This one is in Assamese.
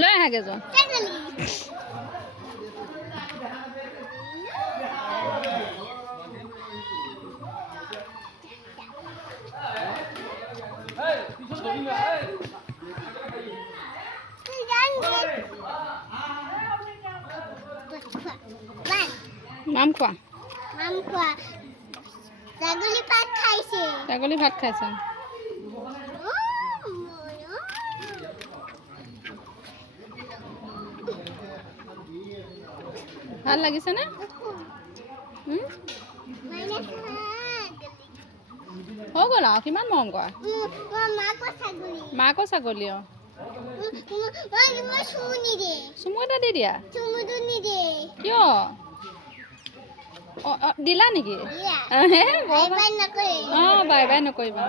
লৈ আহাগে যোৱা নাম খোৱা ছাগলী ভাত খাইছে ভাল লাগিছে নে হৈ গ'ল আৰু কিমান মৰম কৰা মাকো ছাগলী চুমু এটা দি দিয়া কিয় দিলা নেকি বাই বাই নকৰিবা